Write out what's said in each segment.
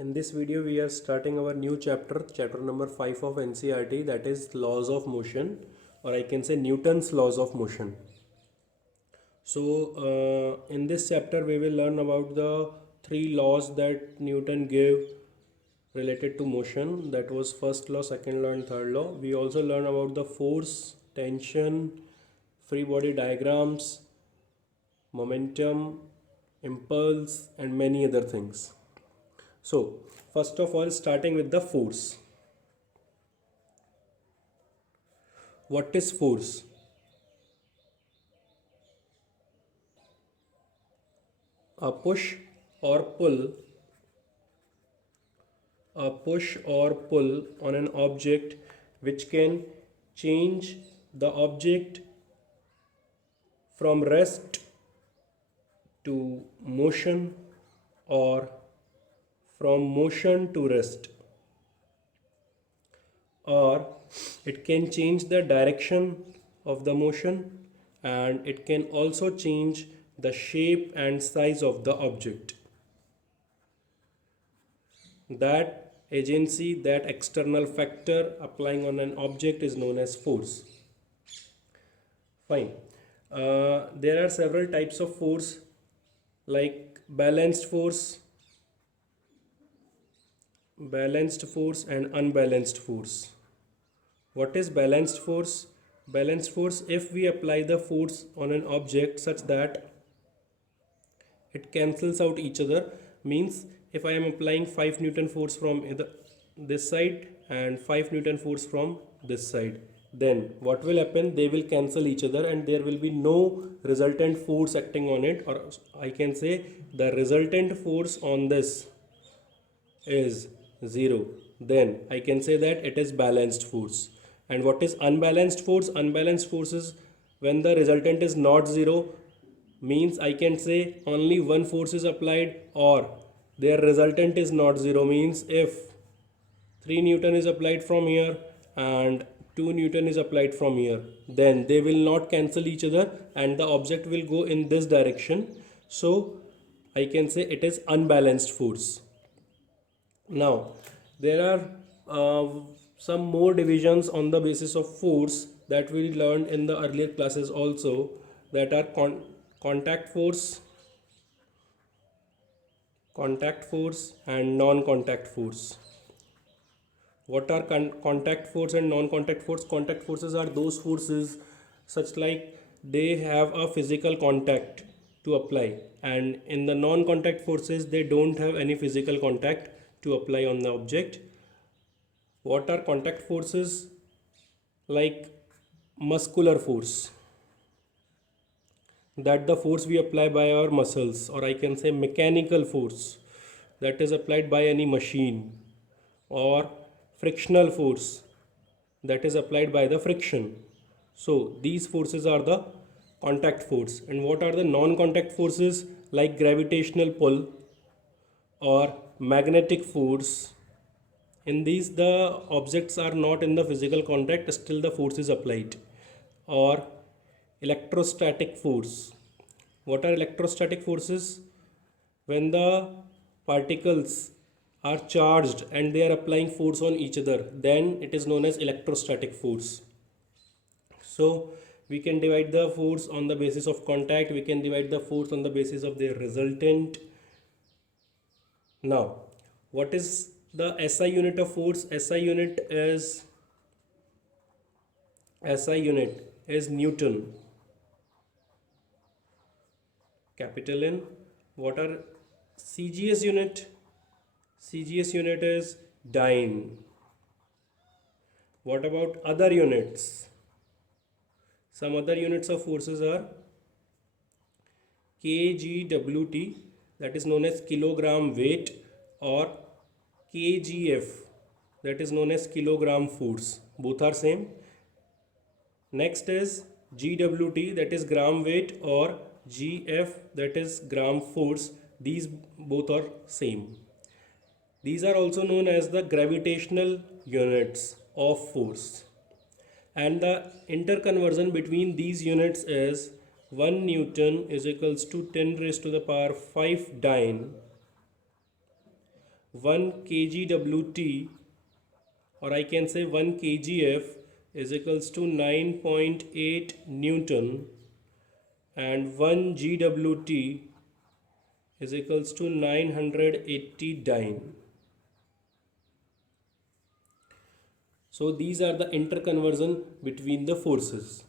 In this video, we are starting our new chapter, chapter number 5 of NCERT, that is laws of motion, or I can say Newton's laws of motion. So, in this chapter, we will learn about the three laws that Newton gave related to motion. That was first law, second law, and third law. We also learn about the force, tension, free body diagrams, momentum, impulse, and many other things. So, first of all, starting with the force. What is force? A push or pull, on an object which can change the object from rest to motion or from motion to rest, or it can change the direction of the motion, and it can also change the shape and size of the object. That agency, that external factor applying on an object is known as force. Fine. There are several types of force, like balanced force and unbalanced force. What is balanced force? Balanced force, if we apply the force on an object such that it cancels out each other, means if I am applying 5 Newton force from this side and 5 Newton force from this side, then what will happen? They will cancel each other and there will be no resultant force acting on it, or I can say the resultant force on this is 0. Then I can say that it is balanced force. And what is unbalanced force? Unbalanced force is when the resultant is not 0, means I can say only one force is applied, or their resultant is not 0, means if 3 Newton is applied from here and 2 Newton is applied from here, then they will not cancel each other and the object will go in this direction. So I can say it is unbalanced force. Now, there are some more divisions on the basis of force that we learned in the earlier classes also, that are contact force and non-contact force. What are contact force and non-contact force? Contact forces are those forces such like they have a physical contact to apply, and in the non-contact forces they don't have any physical contact to apply on the object. What are contact forces? Like muscular force, that the force we apply by our muscles, or I can say mechanical force that is applied by any machine, or frictional force that is applied by the friction. So these forces are the contact force. And what are the non-contact forces? Like gravitational pull or magnetic force. In these the objects are not in the physical contact, still the force is applied. Or electrostatic force. What are electrostatic forces? When the particles are charged and they are applying force on each other, then it is known as electrostatic force. So we can divide the force on the basis of contact, we can divide the force on the basis of their resultant. Now, what is the SI unit of force? SI unit is Newton, capital N. What are CGS unit? CGS unit is dyne. What about other units? Some other units of forces are kgWt, that is known as kilogram weight, or kgf, that is known as kilogram force. Both are same. Next is GWT, that is gram weight, or GF, that is gram force. These both are same. These are also known as the gravitational units of force. And the interconversion between these units is 1 Newton is equals to 10 raised to the power 5 dyne, 1 kgWt, or I can say 1 kgf is equals to 9.8 Newton, and 1 GWt is equals to 980 dyne. So these are the interconversion between the forces.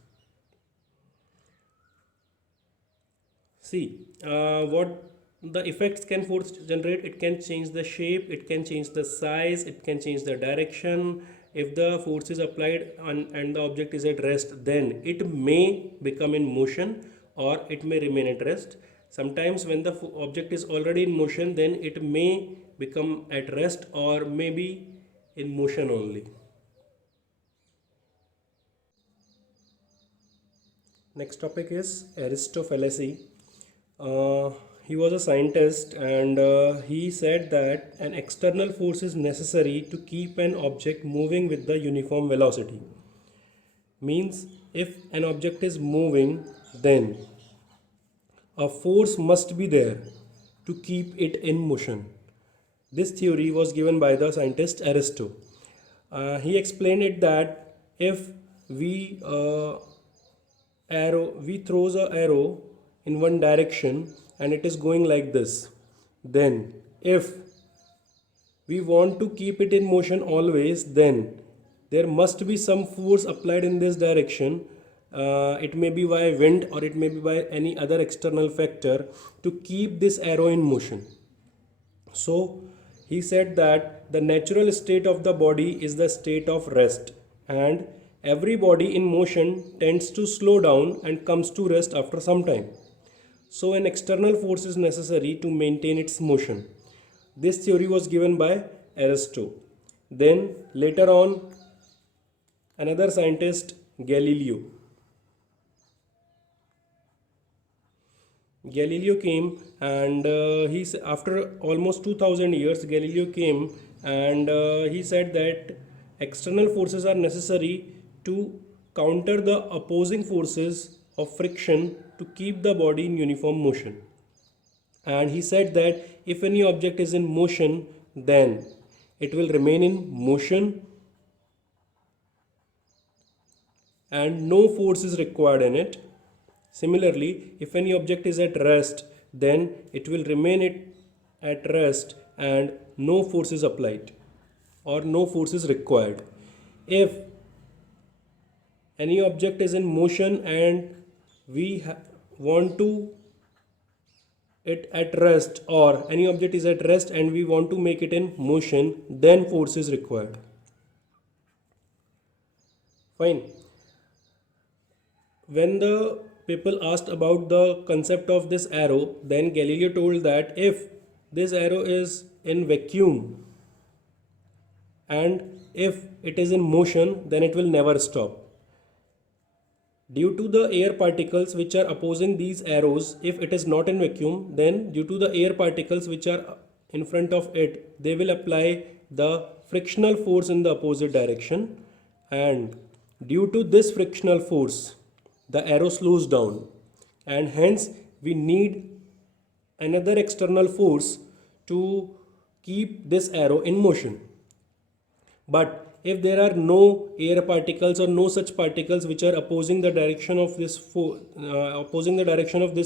See, what the effects can force generate. It can change the shape, it can change the size, it can change the direction. If the force is applied and the object is at rest, then it may become in motion or it may remain at rest. Sometimes when the object is already in motion, then it may become at rest or maybe in motion only. Next topic is Aristophanes. He was a scientist, and he said that an external force is necessary to keep an object moving with the uniform velocity. Means if an object is moving, then a force must be there to keep it in motion. This theory was given by the scientist Aristo. He explained it that if we throws a arrow in one direction and it is going like this, then if we want to keep it in motion always, then there must be some force applied in this direction. It may be by wind or it may be by any other external factor to keep this arrow in motion. So he said that the natural state of the body is the state of rest, and every body in motion tends to slow down and comes to rest after some time. So an external force is necessary to maintain its motion. This theory was given by Aristo. Then later on, another scientist, Galileo. Galileo came, and after almost 2000 years, Galileo came, and he said that external forces are necessary to counter the opposing forces of friction to keep the body in uniform motion. And he said that if any object is in motion, then it will remain in motion and no force is required in it. Similarly, if any object is at rest, then it will remain at rest and no force is applied or no force is required. If any object is in motion and we want to it at rest, or any object is at rest and we want to make it in motion, then force is required. Fine. When the people asked about the concept of this arrow, then Galileo told that if this arrow is in vacuum and if it is in motion, then it will never stop. Due to the air particles which are opposing these arrows, if it is not in vacuum, then due to the air particles which are in front of it, they will apply the frictional force in the opposite direction, and due to this frictional force, the arrow slows down, and hence we need another external force to keep this arrow in motion. But if there are no air particles or no such particles which are opposing the direction of this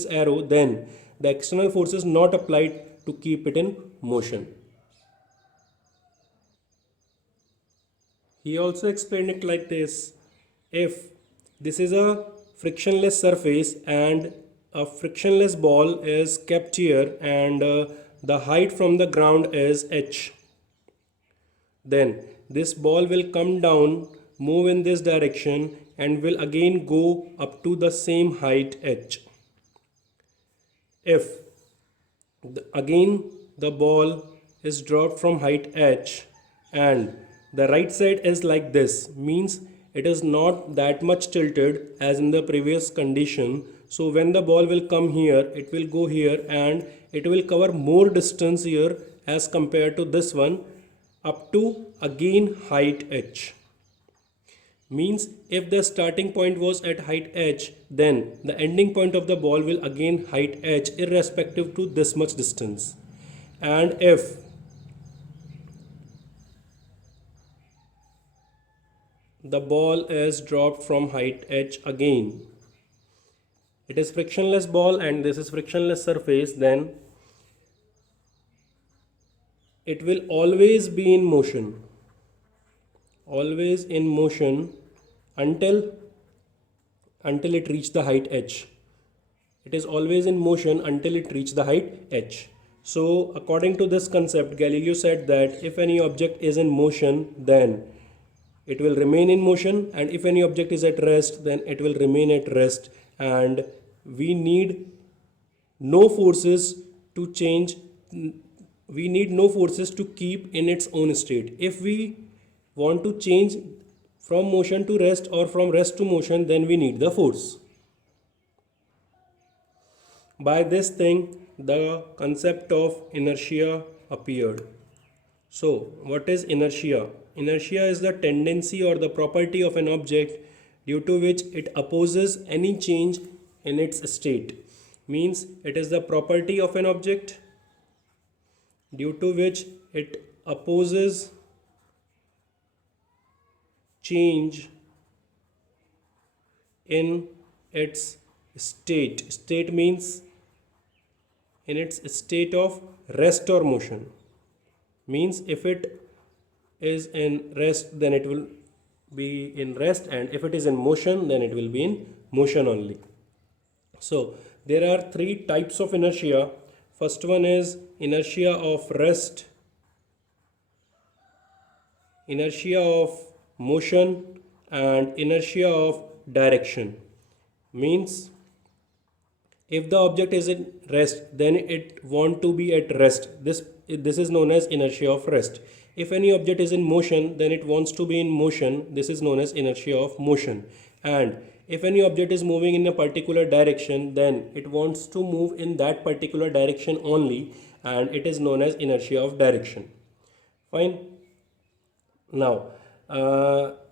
arrow, then the external force is not applied to keep it in motion. He also explained it like this: if this is a frictionless surface and a frictionless ball is kept here, and the height from the ground is h, then this ball will come down, move in this direction, and will again go up to the same height h. If again the ball is dropped from height h and the right side is like this, means it is not that much tilted as in the previous condition. So when the ball will come here, it will go here and it will cover more distance here as compared to this one, up to again height h. Means if the starting point was at height h, then the ending point of the ball will again height h irrespective to this much distance. And if the ball is dropped from height h again. It is frictionless ball and this is frictionless surface, then it will always be in motion. Always in motion until it reach the height h. It is always in motion until it reach the height h. So according to this concept, Galileo said that if any object is in motion, then it will remain in motion, and if any object is at rest, then it will remain at rest, and we need no forces to change, we need no forces to keep in its own state. If we want to change from motion to rest or from rest to motion, then we need the force. By this thing, the concept of inertia appeared. So, what is inertia? Inertia is the tendency or the property of an object due to which it opposes any change in its state. Means it is the property of an object due to which it opposes change in its state. State means in its state of rest or motion. Means if it is in rest, then it will be in rest, and if it is in motion, then it will be in motion only. So there are three types of inertia. First one is inertia of rest, inertia of motion, and inertia of direction. Means if the object is in rest, then it want to be at rest. This is known as inertia of rest. If any object is in motion, then it wants to be in motion. This is known as inertia of motion. And if any object is moving in a particular direction, then it wants to move in that particular direction only, and it is known as inertia of direction. Fine. Now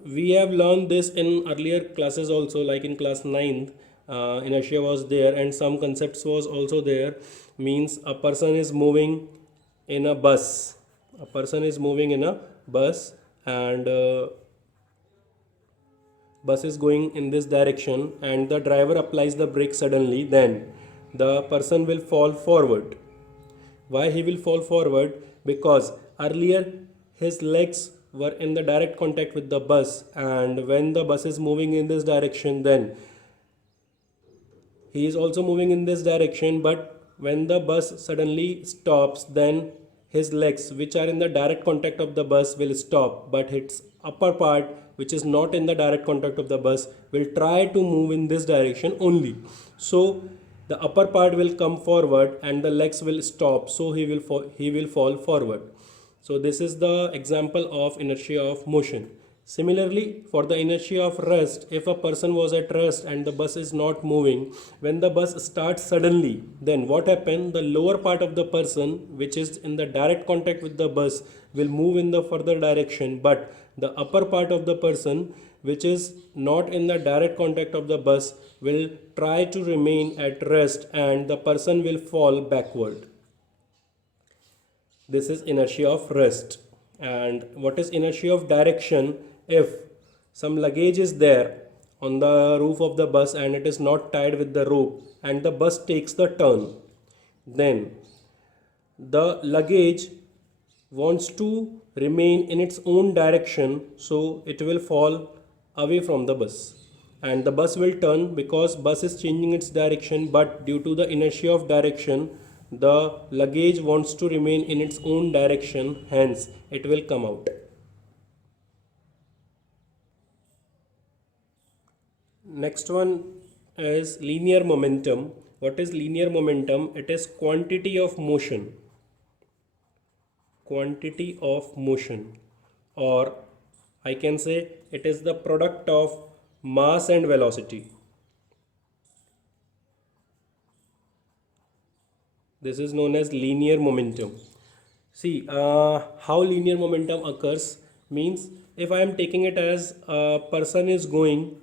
we have learned this in earlier classes also, like in class 9th. Inertia was there and some concepts was also there. Means a person is moving in a bus. A person is moving in a bus, and bus is going in this direction, and the driver applies the brake suddenly, then the person will fall forward. Why he will fall forward? Because earlier his legs were in the direct contact with the bus, and when the bus is moving in this direction, then he is also moving in this direction, but when the bus suddenly stops, then his legs, which are in the direct contact of the bus, will stop, but its upper part, which is not in the direct contact of the bus, will try to move in this direction only. So the upper part will come forward and the legs will stop, so he will fall forward. So this is the example of inertia of motion. Similarly, for the inertia of rest, if a person was at rest and the bus is not moving, when the bus starts suddenly, then what happens? The lower part of the person, which is in the direct contact with the bus, will move in the further direction, but the upper part of the person, which is not in the direct contact of the bus, will try to remain at rest, and the person will fall backward. This is inertia of rest. And what is inertia of direction? If some luggage is there on the roof of the bus and it is not tied with the rope, and the bus takes the turn, then the luggage wants to remain in its own direction, so it will fall away from the bus, and the bus will turn because bus is changing its direction, but due to the inertia of direction, the luggage wants to remain in its own direction, hence it will come out. Next one is linear momentum. What is linear momentum? It is quantity of motion. Quantity of motion, or I can say it is the product of mass and velocity. This is known as linear momentum. See how linear momentum occurs. Means if I am taking it as a person is going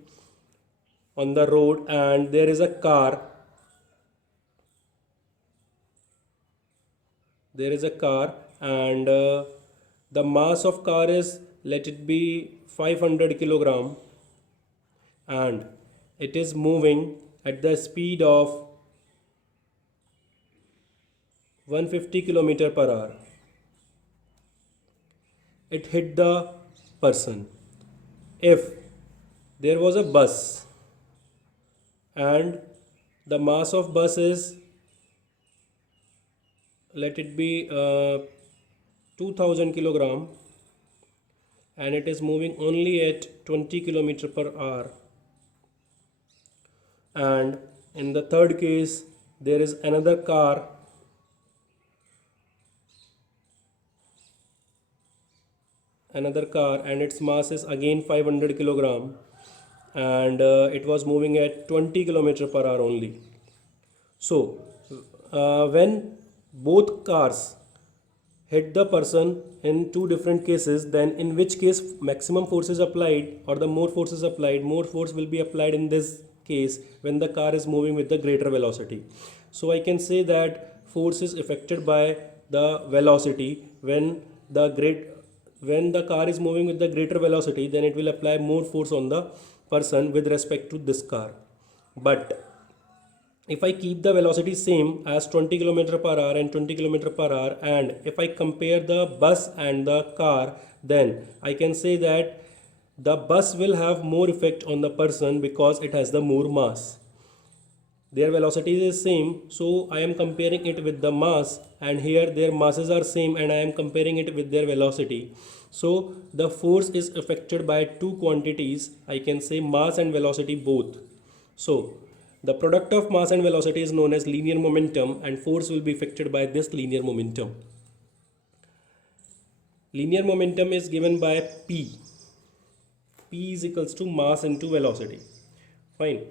on the road and there is a car, and the mass of car is let it be 500 kilogram, and it is moving at the speed of 150 kilometer per hour. It hit the person. If there was a bus and the mass of bus is, let it be 2000 kilogram, and it is moving only at 20 kilometer per hour, and in the third case there is another car and its mass is again 500 kilogram, and it was moving at 20 kilometer per hour only. So when both cars hit the person in two different cases, then in which case maximum force is applied, or the more force is applied, more force will be applied in this case when the car is moving with the greater velocity. So I can say that force is affected by the velocity. When the car is moving with the greater velocity, then it will apply more force on the person with respect to this car. But if I keep the velocity same as 20 km per hour and 20 km per hour, and if I compare the bus and the car, then I can say that the bus will have more effect on the person because it has the more mass. Their velocity is same, so I am comparing it with the mass, and here their masses are same and I am comparing it with their velocity. So the force is affected by two quantities, I can say mass and velocity both. So the product of mass and velocity is known as linear momentum, and force will be affected by this linear momentum. Linear momentum is given by P. P is equals to mass into velocity. Fine.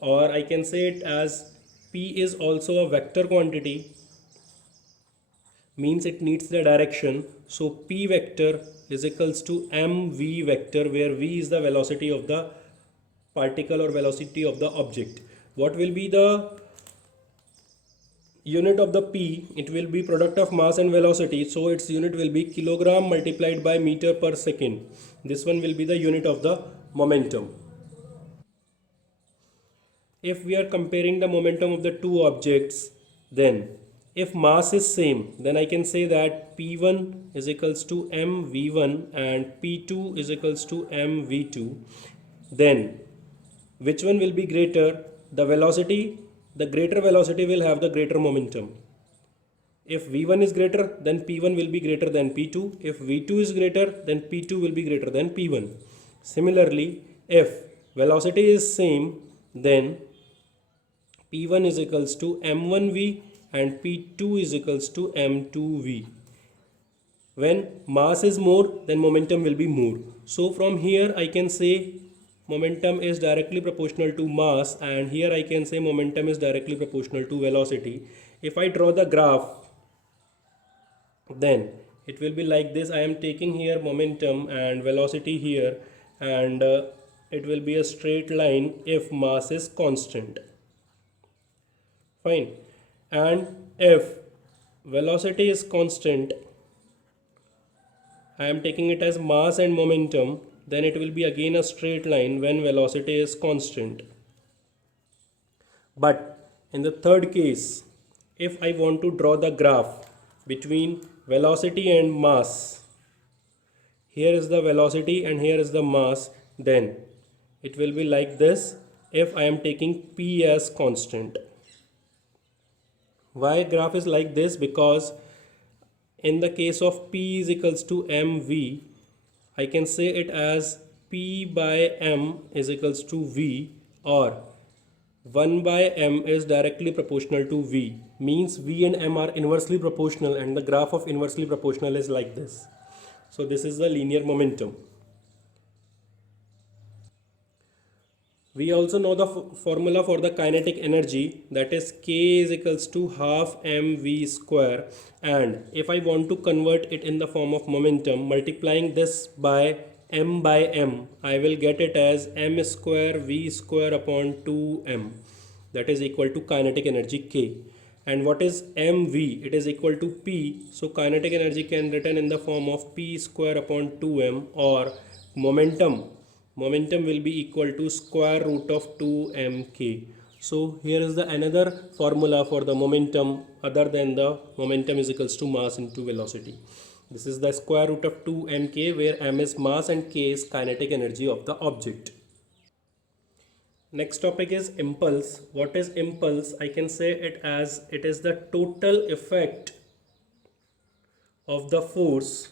Or I can say it as P is also a vector quantity, means it needs the direction. So P vector is equals to mv vector, where v is the velocity of the particle or velocity of the object. What will be the unit of the P? It will be product of mass and velocity, so its unit will be kilogram multiplied by meter per second. This one will be the unit of the momentum. If we are comparing the momentum of the two objects, then if mass is same, then I can say that P1 is equals to mv1 and P2 is equals to mv2. Then which one will be greater? The velocity, the greater velocity will have the greater momentum. If v1 is greater, then p1 will be greater than p2. If v2 is greater, then p2 will be greater than p1. Similarly, if velocity is same, then p1 is equals to m1v and p2 is equals to m2v. When mass is more, then momentum will be more. So from here I can say momentum is directly proportional to mass, and here I can say momentum is directly proportional to velocity. If I draw the graph, then it will be like this. I am taking here momentum and velocity here, and it will be a straight line if mass is constant. Fine. And if velocity is constant, I am taking it as mass and momentum, then it will be again a straight line when velocity is constant. But in the third case, if I want to draw the graph between velocity and mass, here is the velocity and here is the mass, then it will be like this if I am taking P as constant. Why graph is like this? Because in the case of P is equals to mv, I can say it as P by m is equals to v, or 1 by m is directly proportional to v, means v and m are inversely proportional, and the graph of inversely proportional is like this. So this is the linear momentum. We also know the formula for the kinetic energy, that is K is equals to half mv square, and if I want to convert it in the form of momentum, multiplying this by m, I will get it as m square v square upon 2m, that is equal to kinetic energy K. And what is mv? It is equal to p, so kinetic energy can written in the form of p square upon 2m, or momentum will be equal to square root of 2mk. So here is the another formula for the momentum other than the momentum is equals to mass into velocity. This is the square root of 2mk, where m is mass and k is kinetic energy of the object. Next topic is impulse. What is impulse? I can say it as it is the total effect of the force.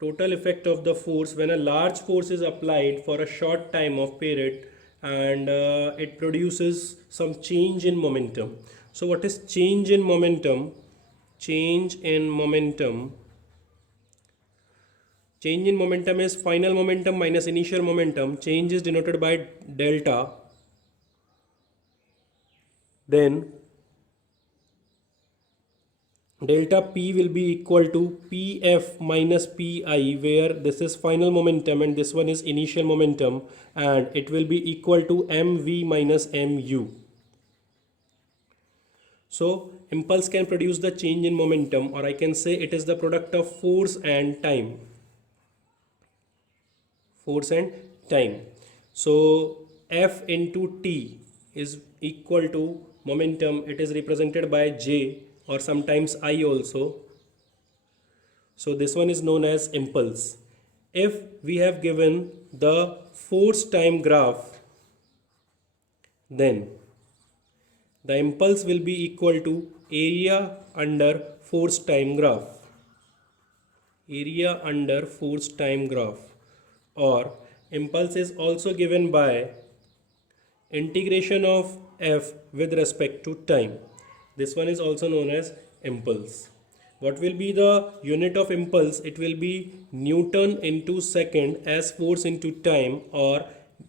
Total effect of the force when a large force is applied for a short time of period, and it produces some change in momentum. So what is change in momentum? Change in momentum. Change in momentum is final momentum minus initial momentum. Change is denoted by delta. Then delta P will be equal to Pf minus Pi, where this is final momentum and this one is initial momentum, and it will be equal to Mv minus Mu. So impulse can produce the change in momentum, or I can say it is the product of force and time. Force and time. So F into T is equal to momentum. It is represented by J or sometimes I also. So this one is known as impulse. If we have given the force time graph, then the impulse will be equal to area under force time graph. Area under force time graph. Or impulse is also given by integration of f with respect to time. This one is also known as impulse. What will be the unit of impulse? It will be Newton into second as force into time, or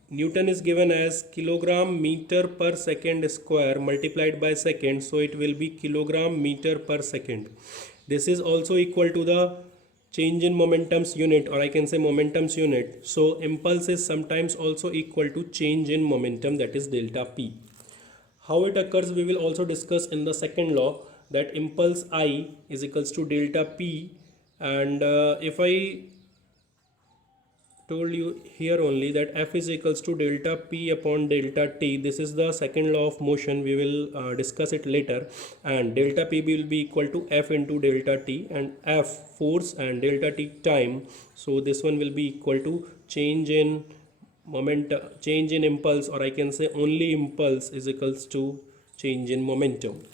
Newton is given as kilogram meter per second square multiplied by second, so it will be kilogram meter per second. This is also equal to the change in momentum's unit, or I can say momentum's unit. So impulse is sometimes also equal to change in momentum, that is delta P. How it occurs we will also discuss in the second law, that impulse I is equals to delta P, and if I told you here only that F is equals to delta P upon delta T, this is the second law of motion, we will discuss it later, and delta P will be equal to F into delta T, and F force and delta T time, so this one will be equal to change in change in impulse, or I can say only impulse is equals to change in momentum.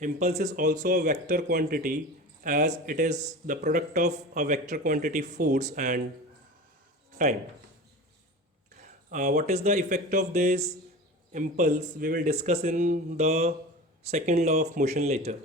Impulse is also a vector quantity, as it is the product of a vector quantity force and time. What is the effect of this impulse? We will discuss in the second law of motion later.